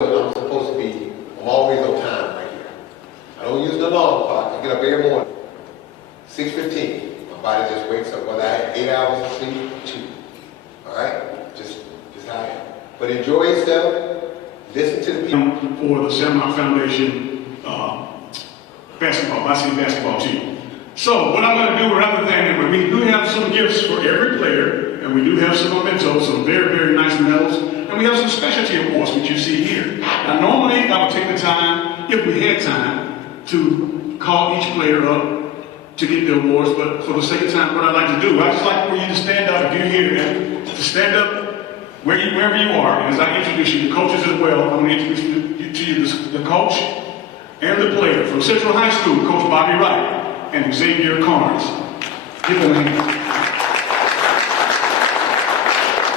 I'm supposed to be, I'm always on time right here. I don't use the alarm clock. I get up every morning, 6:15. My body just wakes up. Whether I had 8 hours of sleep, 2. All right? Just how I am. But enjoy yourself. Listen to the people. For the SAMARC Foundation varsity basketball team. So what I'm going to do, rather than, we do have some gifts for every player, and we do have some mementos, some very, very nice medals, and we have some specialty awards, which you see here. Now, normally I would take the time, if we had time, to call each player up to get the awards, but for the sake of time, what I'd like to do, I'd just like for you to stand up, if you're here, to stand up wherever you are, and as I introduce you, the coaches as well, I'm going to introduce you the coach and the player. From Central High School, Coach Bobby Wright and Xavier Carnes. Give them a hand.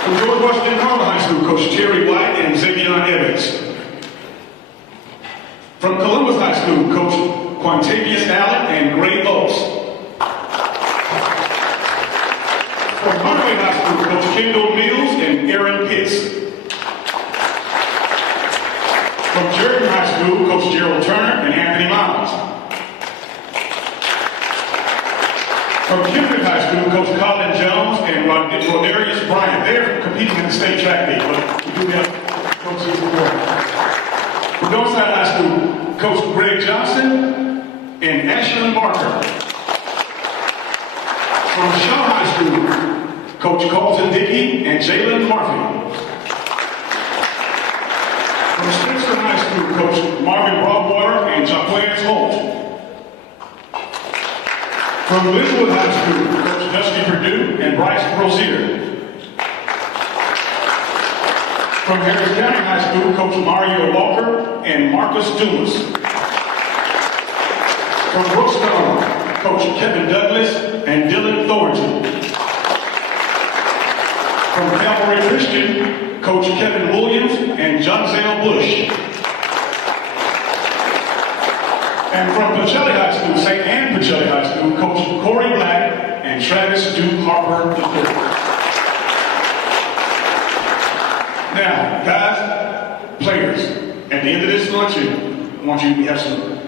From George Washington Carver High School, Coach Terry White and Xavier Evans. From Columbus High School, Coach Quantavious Allen and Gray Oaks. From Monterey High School, Coach Kendall Mills and Aaron Pitts. From Jerry High School, Coach Gerald Turner and Anthony Miles. From Kimberly High School, Coach Colin Jones and Rodarius Bryant. They're competing in the state track meet, but we do have coaches support. From Northside High School, Coach Greg Johnson and Ashlyn Barker. From Shaw High School, Coach Colton Dickey and Jalen Murphy. From Spencer High School, Coach Marvin Broadwater and Jaquez Holt. From Linwood High School, Coach Dusty Perdue and Bryce Rozier. From Harris County High School, Coach Mario Walker and Marcus Dumas. From Brookstone, Coach Kevin Douglas and Dylan Thornton. From Calvary Christian, Coach Kevin Williams and Johnzale Bush. And from Pacelli High School, St. Anne Pacelli High School, Coach Corey Black and Travis Duke Harper III. Now, guys, players, at the end of this luncheon, we have some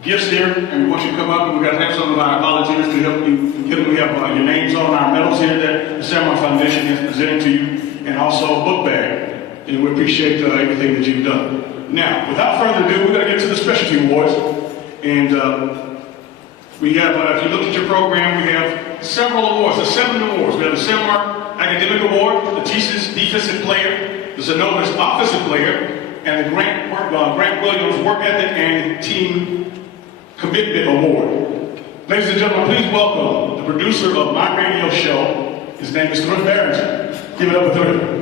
gifts here, and we want you to come up, and we're going to have some of our volunteers to help you get them. We have your names on our medals here that the SAMARC Foundation is presenting to you, and also a book bag. And we appreciate everything that you've done. Now, without further ado, we're going to get to the specialty awards. And we have, if you look at your program, we have several awards, there's 7 awards. We have the SAMARC Academic Award, the TSIS Defensive Player, the Zenovis Offensive Player, and the Grant Williams Work Ethic and Team Commitment Award. Ladies and gentlemen, please welcome the producer of my radio show. His name is Thrift Barrington. Give it up for Thrift.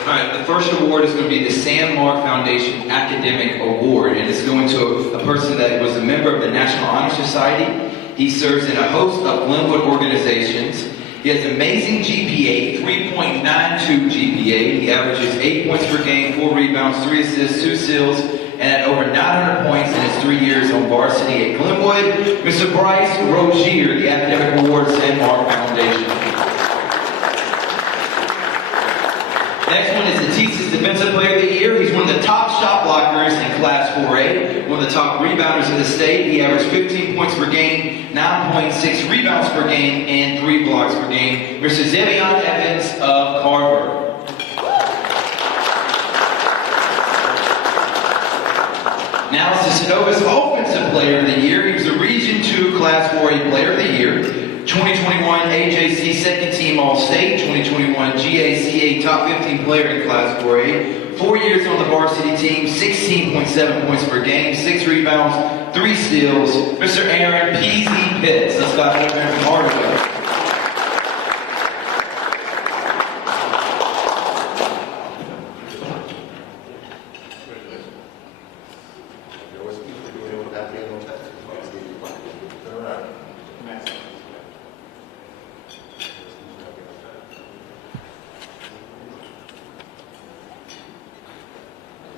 All right, the first award is going to be the SAMARC Foundation Academic Award, and it's going to a person that was a member of the National Honor Society. He serves in a host of Glenwood organizations. He has amazing GPA, 3.92 GPA. He averages 8 points per game, 4 rebounds, 3 assists, 2 steals, and had over 900 points in his 3 years on varsity at Glenwood. Mr. Bryce Rozier, the Academic Award, SAMARC Foundation. Next one is the TSIS Defensive Player of the Year. He's one of the top shot blockers in Class 4A, one of the top rebounders in the state. He averaged 15 points per game, 9.6 rebounds per game, and 3 blocks per game. Mr. Xavier Evans of Carver. Now it's the Zenovis Offensive Player of the Year. He was a Region 2 Class 4A Player of the Year. 2021 AJC Second Team All-State, 2021 GACA Top 15 Player in Class 4A, 4 years on the varsity team, 16.7 points per game, 6 rebounds, 3 steals, Mr. Aaron P.Z. Pitts. Let's go ahead and Hardaway.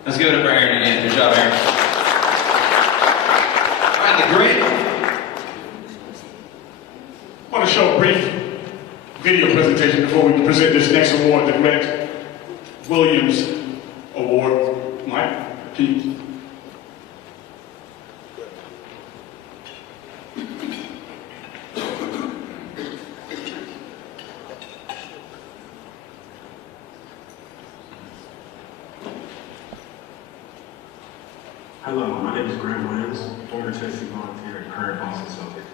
Let's give it up for Aaron again. Good job, Aaron. All right, the grant. I want to show a brief video presentation before we present this next award, the grant Williams Award. Mike, to you. Hello, my name is Graham Williams, former Tennessee Volunteer and current Boston Celtic.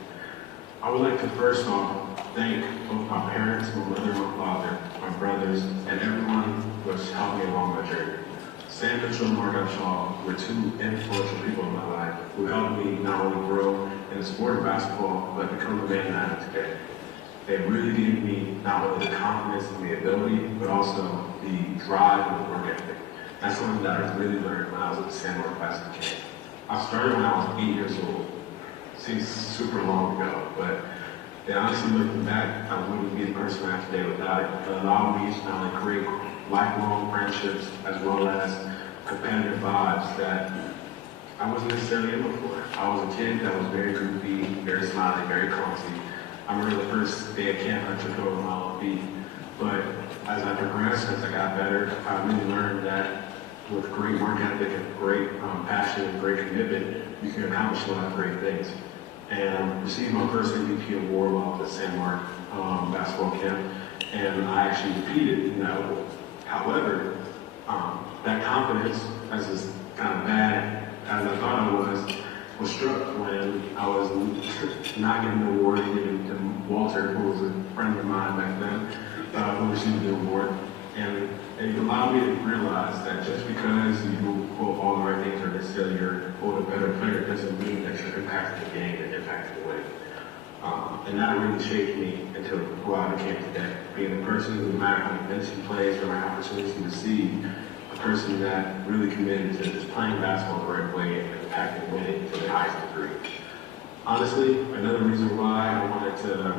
I would like to first off thank both my parents, my mother and my father, my brothers, and everyone who has helped me along my journey. Sam Mitchell and Mark Shaw were two influential people in my life who helped me not only grow in the sport of basketball, but become the man that I am today. They really gave me not only the confidence and the ability, but also the drive and the work ethic. That's something that I really learned when I was at the SAMARC basketball camp. I started when I was 8 years old. Seems super long ago, but honestly looking back, I wouldn't be the person I am today without it. It allowed me to not only create lifelong friendships as well as competitive vibes that I wasn't necessarily in before. I was a kid that was very goofy, very smiley, very clumsy. I remember the first day of camp I took over my own feet, but as I progressed, as I got better, I really learned that with great work ethic and great passion and great commitment, you can accomplish a lot of great things. And received my first MVP award while I was at SAMARC basketball camp, and I actually repeated in that award. However, that confidence, as kind of bad as I thought I was struck when I was not getting the award and given to Walter, who was a friend of mine back then, who received the award. And it allowed me to realize that just because you quote all the right things or necessarily you're quote a better player doesn't mean that you're impacting the game and impacting the win. And that really shaped me into who I became today. Being a person who, no matter how many minutes he plays or my opportunities he received, a person that really committed to just playing basketball the right way and impacting winning to the highest degree. Honestly, another reason why I wanted to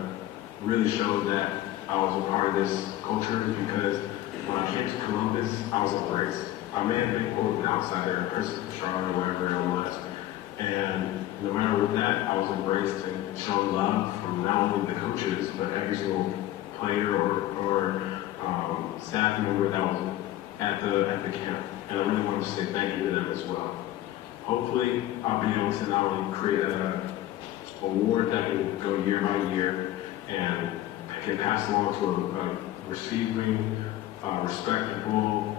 really show that I was a part of this culture is because when I came to Columbus, I was embraced. I may have been quote an outsider, a person from Charlotte or wherever it was. And no matter what that, I was embraced and shown love from not only the coaches, but every single player or staff member that was at the camp. And I really want to say thank you to them as well. Hopefully, I'll be able to not only create an award that can go year by year and can pass along to a receiving, respectable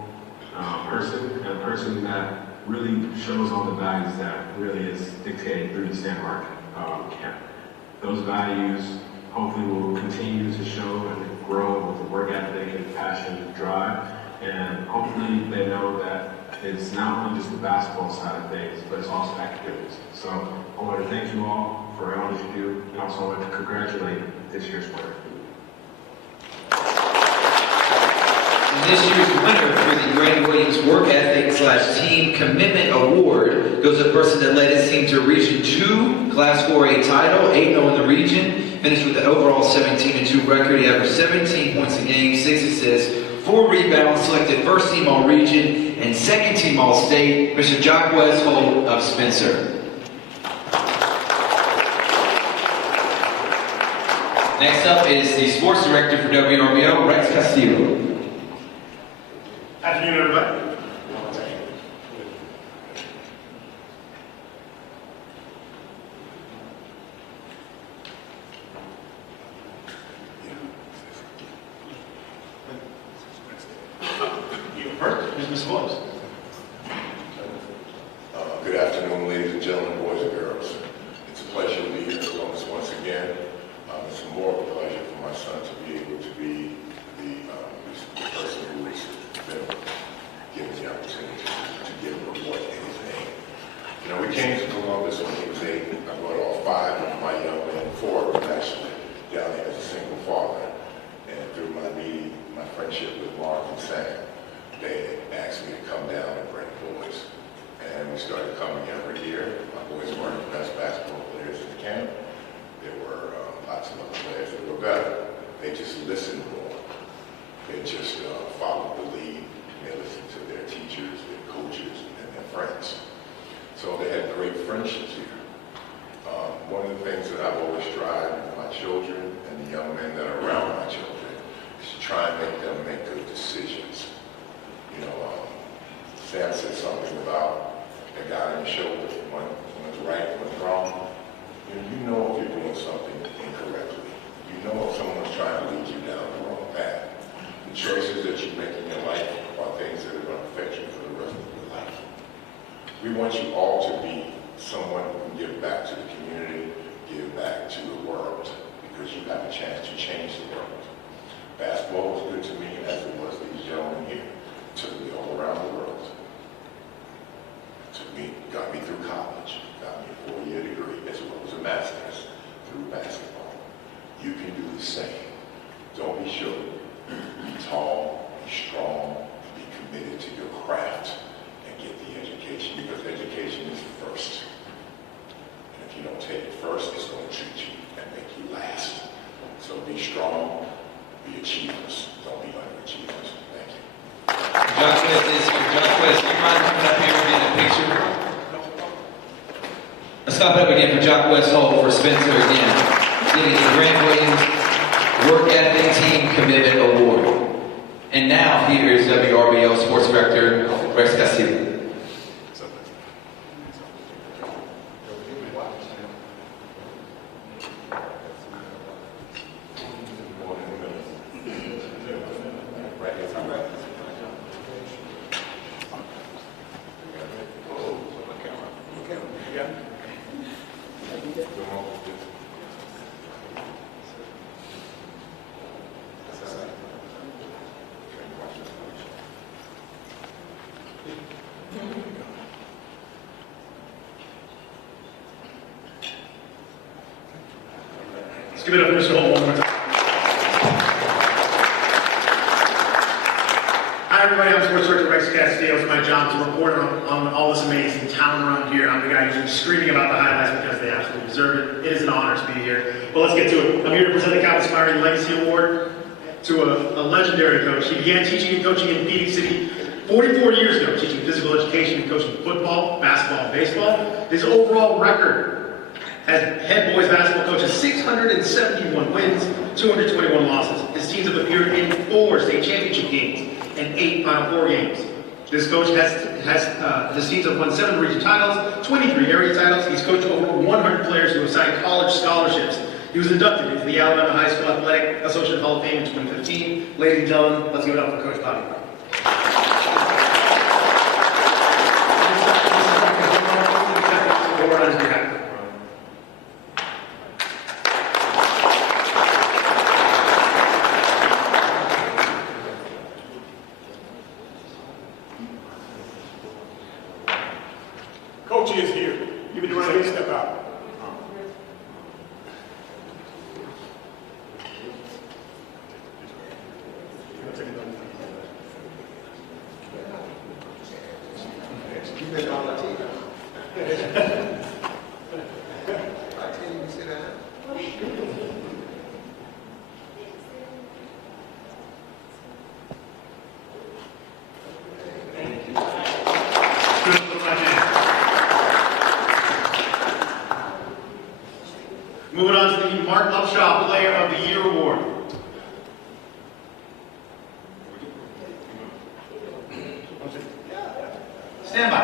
person, and a person that really shows all the values that really is dictated through the SAMARC camp. Those values hopefully will continue to show and grow with the work ethic and passion and drive, and hopefully they know that it's not only just the basketball side of things, but it's also academics. So I want to thank you all for all that you do, and also I want to congratulate this year's winner. This year's winner for the Graham Williams Work Ethic / Team Commitment Award goes to the person that led his team to Region 2, Class 4A title, 8-0 in the region, finished with an overall 17-2 record. He averaged 17 points a game, 6 assists, 4 rebounds, selected first team all region and second team all state, Mr. Jacques Holt of Spencer. Next up is the sports director for WRBO, Rex Castillo. Afternoon, everybody. Ms. Williams. Good afternoon, ladies and gentlemen, boys and girls. It's a pleasure to be here in Columbus once again. It's more of a pleasure for my son to be able to be the person who has been given the opportunity to give him a award in his name. You know, we came to Columbus when he was 8. I brought all 5 of my young men, 4 of them actually, down here as a single father. And through my meeting, my friendship with Mark and Sam, they asked me to come down and bring boys. And we started coming every year. My boys weren't the best basketball players in the camp. There were lots of other players that were better. They just Sam said something about a guy on your shoulder, one's right, one's wrong. You know if you're doing something incorrectly. You know if someone's trying to lead you down the wrong path. The choices that you make in your life are things that are going to affect you for the rest of your life. We want you all to be someone who can give back to the community, give back to the world, because you have a chance to change the world. Basketball was good to me as it was these gentlemen here. It took me all around the world. Got me through college, got me a 4-year degree as well as a master's through basketball. You can do the same. Don't be sure. Be tall, be strong, be committed to your craft, and get the education, because education is first. And if you don't take it first, it's going to treat you and make you last. So be strong, be achievers. Don't be underachievers. Thank you. Josh West, do you mind coming up here and getting a picture? Let's stop it up again for Jock West Hall for Spencer again. Getting the Grant Williams Work Ethic Team Commitment Award. And now here is WRBL Sports Director Rex Castillo. Let's give it up for Mr. Holt one more time. Hi everybody, I'm Sports Director Rex Castillo. It's my job to report on all this amazing talent around here. I'm the guy who's screaming about the highlights because they absolutely deserve it. It is an honor to be here. But let's get to it. I'm here to present the Calvin Smiley Legacy Award to a legendary coach. He began teaching and coaching in Phoenix City 44 years ago, teaching physical education and coaching football, basketball, and baseball. His overall record as head boys basketball coach is 671 wins, 221 losses. His teams have appeared in 4 state championship games and 8 Final Four games. This coach his teams have won 7 region titles, 23 area titles. He's coached over 100 players who have signed college scholarships. He was inducted into the Alabama High School Athletic Association Hall of Fame in 2015. Ladies and gentlemen, let's give it up for Coach Bobby. On his behalf. Coach is here. Give me the right hand, step out. Keep it on the team. I tell you to sit down. Moving on to the Mark Upshaw Player of the Year Award. Stand by.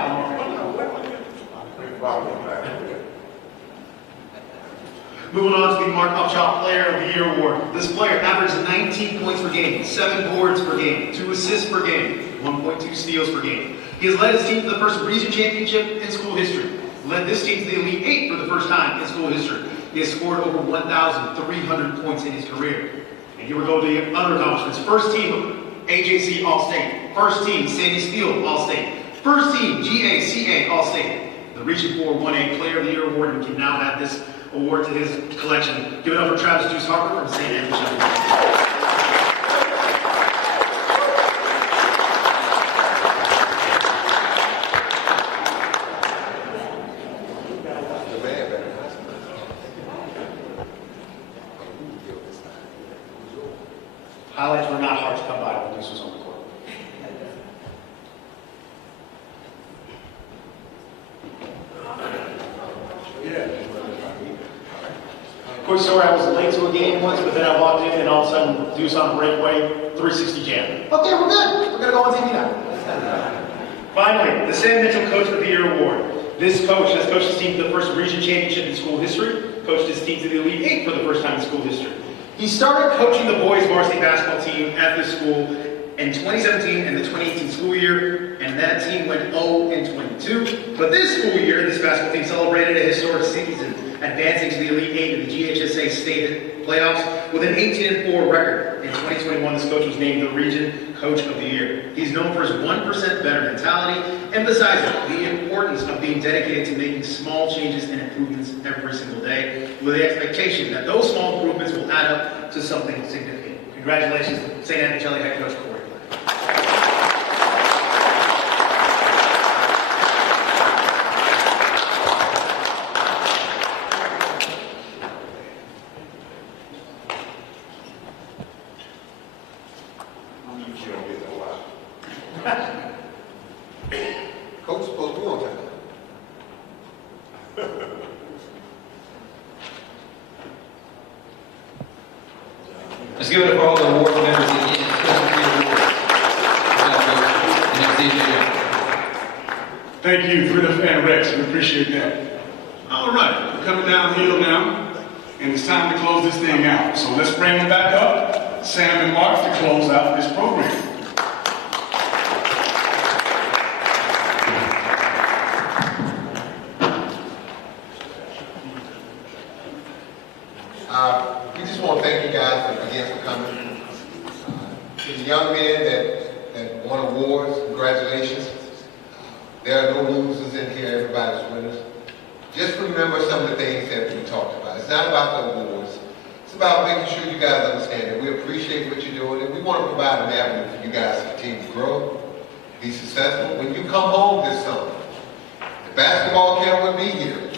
Moving on to the Mark Upshaw Player of the Year Award. This player averaged 19 points per game, 7 boards per game, 2 assists per game, 1.2 steals per game. He has led his team to the first region championship in school history. Led this team to the Elite 8 for the first time in school history. He has scored over 1,300 points in his career. And here we go to the other accomplishments. First team AJC All-State. First team Sandy Steele All-State. First team GACA All-State. The Region 4 1A Player of the Year Award, and can now add this award to his collection. Give it up for Travis Juice Harper from St. Andrews. Highlights were not hard to come by when this was on the court. Quick story, I was late to a game once, but then I walked in and all of a sudden, Deuce on breakaway, 360 jam. Okay, we're good. We're going to go on TV now. Finally, the Sam Mitchell Coach of the Year Award. This coach has coached his team to the first region championship in school history, coached his team to the Elite Eight for the first time in school history. He started coaching the boys varsity basketball team at this school in 2017 and the 2018 school year, and that team went 0-22. But this school year, this basketball team celebrated a historic season, advancing to the Elite Eight in the GHSA state playoffs with an 18-4 record. In 2021, this coach was named the Region Coach of the Year. He's known for his 1% better mentality, emphasizing the importance of being dedicated to making small changes and improvements every single day, with the expectation that those small improvements will add up to something significant. Congratulations to St. Anthony head coach Corey. Coach is supposed to be on time. Let's give it up for all the award members again. Thank you, Frida and Rex. We appreciate that. All right, we're coming downhill now, and it's time to close this thing out. So let's bring them back up, Sam and Mark, to close out this program. We just want to thank you guys again for coming. To the young men that won awards, congratulations. There are no losers in here, everybody's winners. Just remember some of the things that we talked about. It's not about the awards. It's about making sure you guys understand that we appreciate what you're doing, and we want to provide an avenue for you guys to continue to grow, be successful. When you come home this summer, the basketball camp will be here.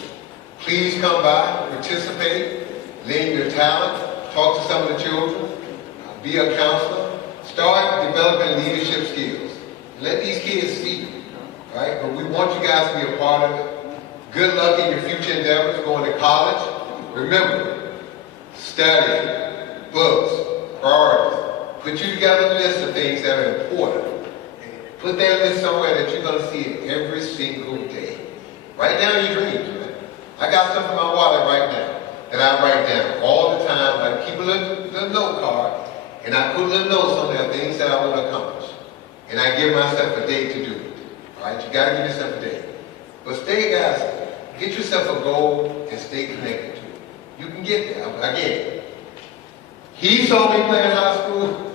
Please come by, participate, lend your talent, talk to some of the children, be a counselor, start developing leadership skills. Let these kids see you, right? But we want you guys to be a part of it. Good luck in your future endeavors, going to college. Remember, study, books, priorities. Put you together a list of things that are important. Put that list somewhere that you're going to see it every single day. Write down your dreams, man. I got stuff in my wallet right now that I write down all the time. I keep a little note card, and I put little notes on there, things that I want to accomplish. And I give myself a day to do it. All right, you got to give yourself a day. But stay, guys, get yourself a goal and stay connected to it. You can get there. Again, he saw me playing high school.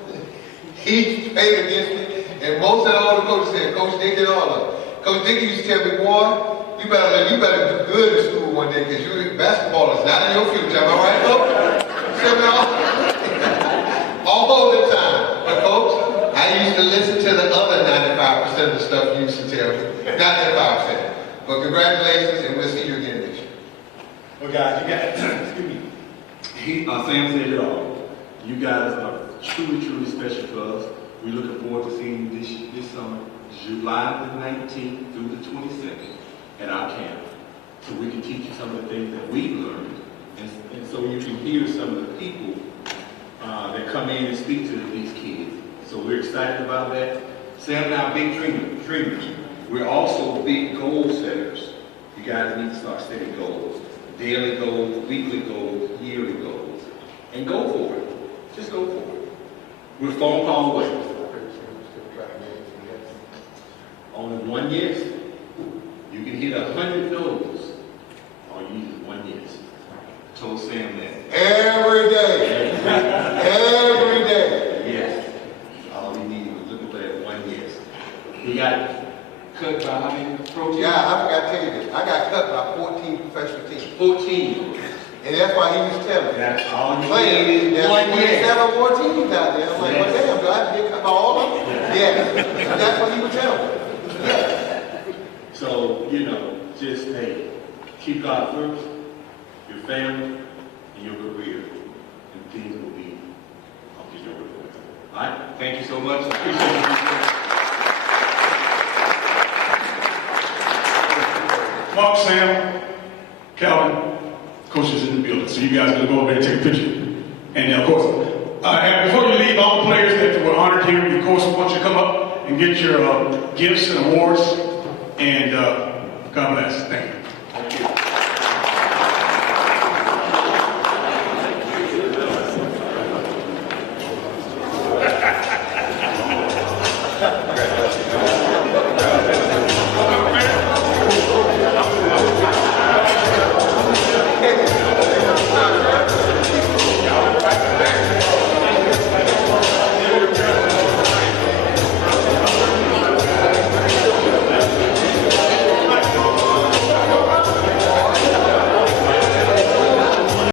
He played against me. And most of all the coaches said, Coach Dick and all of them. Coach Dick used to tell me, boy, you better do good in school one day because basketball is not in your future. Am I right, Coach? Tell me all the time. But Coach, I used to listen to the other 95% of the stuff you used to tell me. Not that 5%. But congratulations, and we'll see you again next year. Well, guys, you got excuse me. Sam said it all. You guys are truly, truly special to us. We're looking forward to seeing you this summer, July the 19th through the 22nd at our camp. So we can teach you some of the things that we've learned. And so you can hear some of the people that come in and speak to these kids. So we're excited about that. Sam and I are big dreamers. We're also big goal setters. You guys need to start setting goals. Daily goals, weekly goals, yearly goals. And go for it. Just go for it. We're a phone call away. Only one yes. You can hit 100 no's. All you need is one yes. I told Sam that. Every day. Every day. Yes. All you need was looking for that one yes. He got cut by how many proteins? Yeah, I forgot to tell you this. I got cut by 14 professional teams. 14. And that's why he was telling me. That's all you Playing, need. there's One yes. 27 more teams out there. I'm like, well, damn, do I have to get cut by all of them? Yeah. That's what he was telling me. Yeah. So, just, hey, keep God first, your family, and your career, and things will be off to your way. All right? Thank you so much. I appreciate you. Mark, Sam, Calvin, coaches in the building. So you guys are going to go over there and take a picture. And of course, and before you leave, all the players that were honored here, of course, we want you to come up and get your gifts and awards. And God bless. Thank you. Thank you.